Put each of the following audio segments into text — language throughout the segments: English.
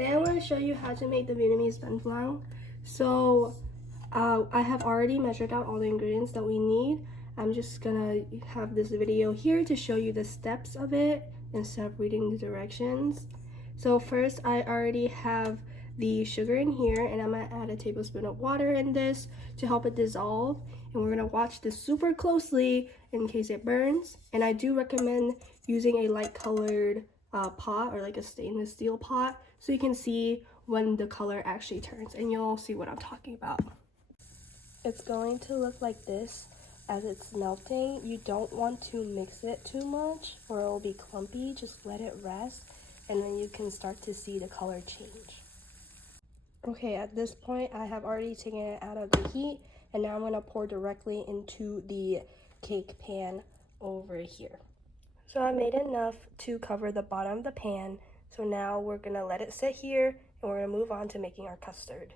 Today I'm going to show you how to make the Vietnamese bánh flan. So I have already measured out all the ingredients that we need. I'm just gonna have this video here to show you the steps of it instead of reading the directions. So first, I already have the sugar in here, and I'm gonna add a tablespoon of water in this to help it dissolve. And we're gonna watch this super closely in case it burns. And I do recommend using a light colored pot, or like a stainless steel pot, so you can see when the color actually turns, and you'll see what I'm talking about. It's going to look like this as it's melting. You don't want to mix it too much or it'll be clumpy. Just let it rest, and then you can start to see the color change. Okay, at this point I have already taken it out of the heat, and now I'm going to pour directly into the cake pan over here. So I made enough to cover the bottom of the pan. So now we're going to let it sit here, and we're going to move on to making our custard.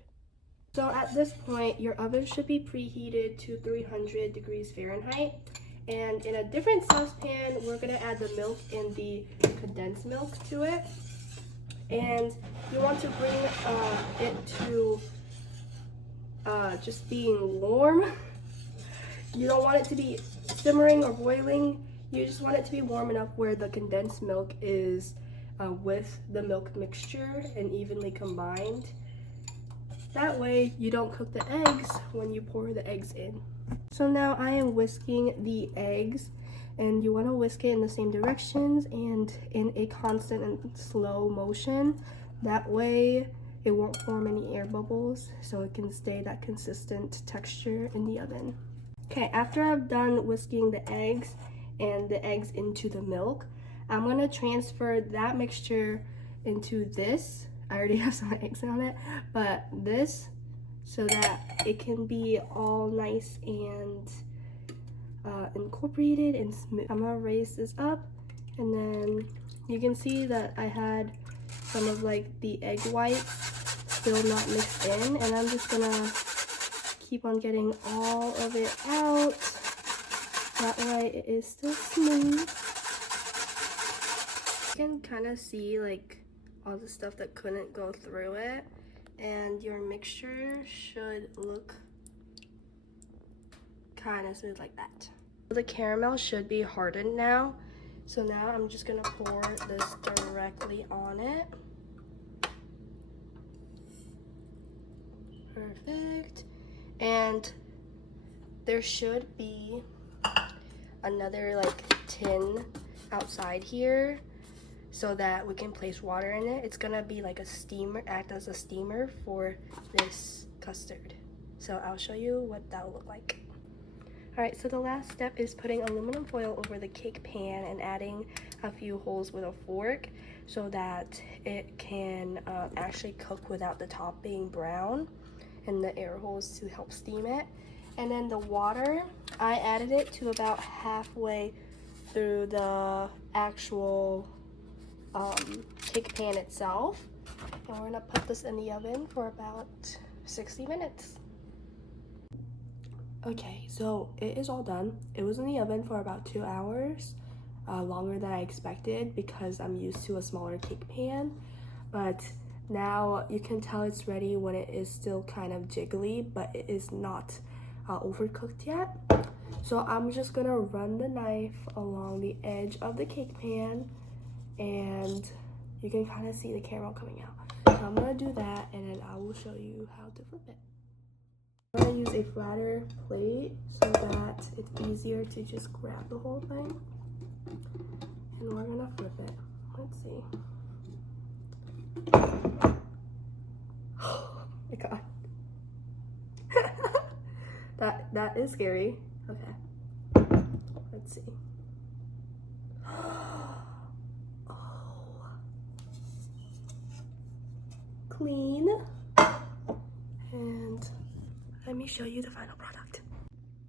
So at this point, your oven should be preheated to 300 degrees Fahrenheit. And in a different saucepan, we're gonna add the milk and the condensed milk to it. And you want to bring it to just being warm. You don't want it to be simmering or boiling. You just want it to be warm enough where the condensed milk is with the milk mixture and evenly combined. That way you don't cook the eggs when you pour the eggs in. So now I am whisking the eggs, and you want to whisk it in the same directions and in a constant and slow motion. That way it won't form any air bubbles, so it can stay that consistent texture in the oven. Okay, after I've done whisking the eggs and the eggs into the milk, I'm going to transfer that mixture into this. I already have some eggs on it, but this, so that it can be all nice and incorporated and smooth. I'm gonna raise this up, and then you can see that I had some of like the egg whites still not mixed in, and I'm just gonna keep on getting all of it out. That way it is still smooth. You can kind of see like all the stuff that couldn't go through it, and your mixture should look kind of smooth like that. The caramel should be hardened now, so now I'm just gonna pour this directly on it. Perfect. And there should be another like tin outside here, so that we can place water in it. It's gonna be like a steamer, act as a steamer for this custard. So I'll show you what that will look like. All right, so the last step is putting aluminum foil over the cake pan and adding a few holes with a fork so that it can actually cook without the top being brown, and the air holes to help steam it. And then the water, I added it to about halfway through the actual cake pan itself, and we're gonna put this in the oven for about 60 minutes. Okay, so it is all done. It was in the oven for about 2 hours, longer than I expected because I'm used to a smaller cake pan, but now you can tell it's ready when it is still kind of jiggly, but it is not overcooked yet. So I'm just gonna run the knife along the edge of the cake pan, and you can kind of see the caramel coming out. So I'm gonna do that, and then I will show you how to flip it. I'm gonna use a flatter plate so that it's easier to just grab the whole thing. And we're gonna flip it. Let's see. Oh my god. that is scary. Okay. Let's see. Clean. And let me show you the final product.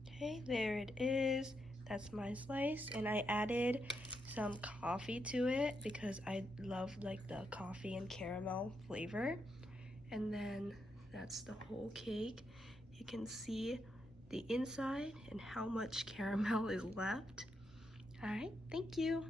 Okay, there it is. That's my slice, and I added some coffee to it because I love like the coffee and caramel flavor. And then that's the whole cake. You can see the inside and how much caramel is left. All right, thank you.